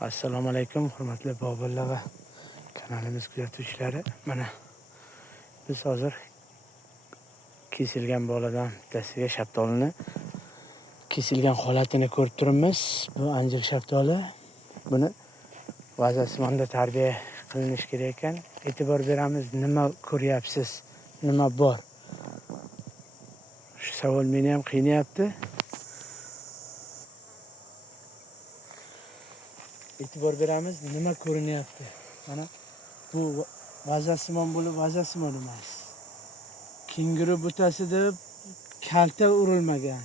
Assalomu alaykum, hurmatli bog'bonlar va kanalimiz kuzatuvchilari. Mana biz hozir kesilgan boladan bittasiga shaftolini kesilgan holatini ko'rib turibmiz. Bu anjir shaftoli. Buni vazasimonda tarbiya qilinish kerak ekan. E'tibor beramiz, nima ko'ryapsiz, nima bor. Shu savol meni ham qiynayapti. E'tibor beramiz, nima ko'rinyapti. Mana bu vazasimon bo'lib, vazasimon emas. Kenguru butasida kalta urilmagan.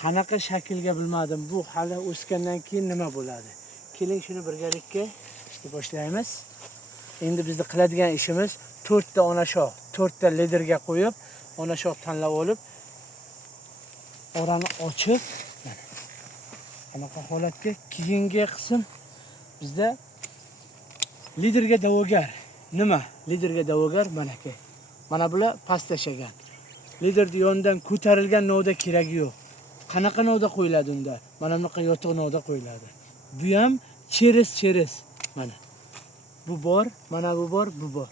Qanaqa shaklga bilmadim. Bu hali o'sgandan keyin nima bo'ladi? Keling shuni birgalikka ishni boshlaymiz. Endi bizning qiladigan ishimiz 4 ta ona shox, 4 ta lederga qo'yib, ona shox tanlab olib, orani ochib, qanaqa holatga keyingi qism bizda liderga da'vogar. Nima? Liderga da'vogar manaki. Mana bular past tashagan. Liderning yonidan ko'tarilgan novda keragi yo'q. Qanaqa novda qo'yiladi unda? Mana bunaqa yotiq novda qo'yiladi. Bu ham cheris. Mana. Bu bor, mana bu bor, bu bor.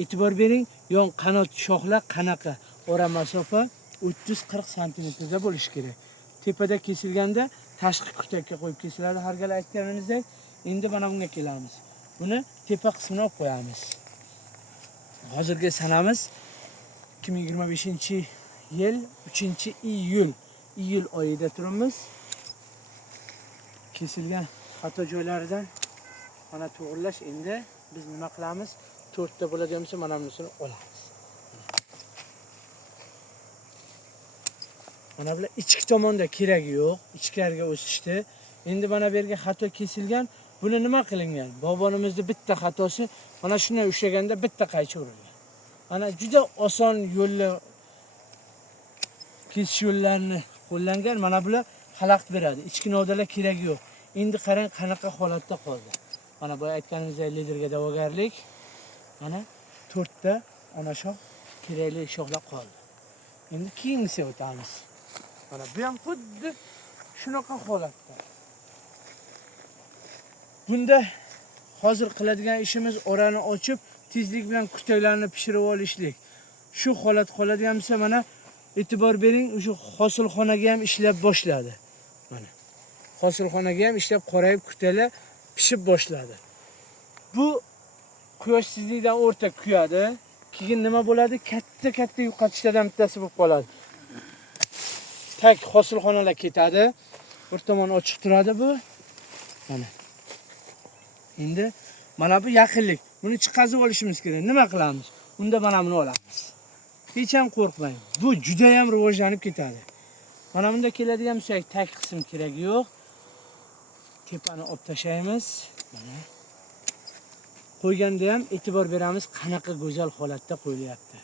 E'tibor bering, yon qanot shoxlar qanaqa? Ora masofa 30-40 santimetrda bo'lishi kerak. Tepada kesilganda tashqi kutakka qo'yib kesiladi. Har gal aytganimizdek, endi mana bunga kelamiz. Buni tepa qismini olib qo'yamiz. Hozirgi sanamiz 2025-yil 3-iyul oyida turibmiz. Kesilgan xato joylaridan mana to'g'rilash. Endi biz nima qilamiz? 4 ta bo'ladigan bo'lsa, mana bunisini olamiz. Mana bular ichki tomonda keragi yo'q, ichkariga o'sishdi. Endi mana bu yerga xato kesilgan. Buni nima qilingan? Bobonimizning bitta xatosi, mana shunday ushlaganda bitta qaychi urilgan. Mana juda oson yo'llar, kesish yo'llarini qo'llangan. Mana bular xalaqit beradi. Ichki novdalar keragi yo'q. Endi qarang qanaqa holatda qoldi. Mana bu aytganimizdek liderga da'vogarlik. Mana 4 ta ona shox, kerakli shoxlar qoldi. Endi keyingisiga o'tamiz. Mana bu ham xuddi shunaqa holatda. Bunda hozir qiladigan ishimiz orani ochib, tezlik bilan kutaklarni pishirib olishlik. Shu holat qoladigan bo'lsa, mana e'tibor bering, o'sha hosilxonaga ham ishlab boshladi. Mana. Hosilxonaga ham ishlab qorayib kutaklar pishib boshladi. Bu quyoshsizlikdan o'rta kuyadi. Keyin nima bo'ladi? Katta yo'qotishlardan bittasi bo'lib qoladi. Tak hosilxonalar ketadi. Bir tomon ochiq turadi bu. Mana. Endi mana bu yaqinlik. Buni chiqazib olishimiz kerak. Nima qilamiz? Unda mana buni olamiz. Hech ham qo'rqmang. Bu juda ham rivojlanib ketadi. Mana bunda keladigan bo'lsak, tak qism keragi yo'q. Tepani olib tashlaymiz. Mana. Qo'yganda ham e'tibor beramiz, qanaqa go'zal holatda qo'yilyapti.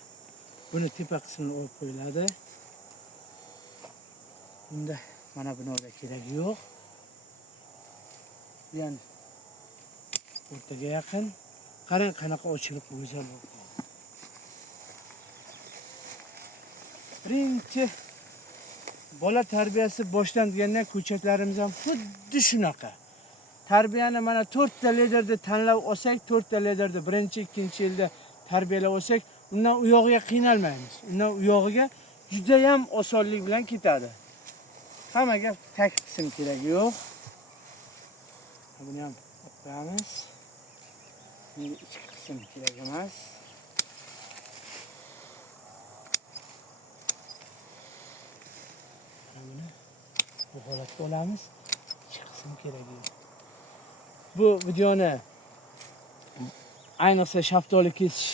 Buni tepa qismini olib qo'yiladi. Bunda mana bunaqa keragi yo'q. Bu ham o'rtaga yaqin. Qarang qanaqa ochilib go'zal bo'ldi. Birinchi bola tarbiyasi boshlangandan ko'chatlarimiz ham xuddi shunaqa. Tarbiyani mana 4 ta liderni tanlab olsak, 4 ta liderni 1-2-yilda tarbiyalab olsak, undan u yog'iga qiynalmaymiz. Undan u yog'iga juda ham osonlik bilan ketadi. Hammaga tak qism keragi yo'q. Buni ham qo'yamiz. Endi ichki qism kerak emas. Buni bu holatga olamiz. Ichki qism kerak yo'q. Bu videoni ayniqsa shaftoli kesish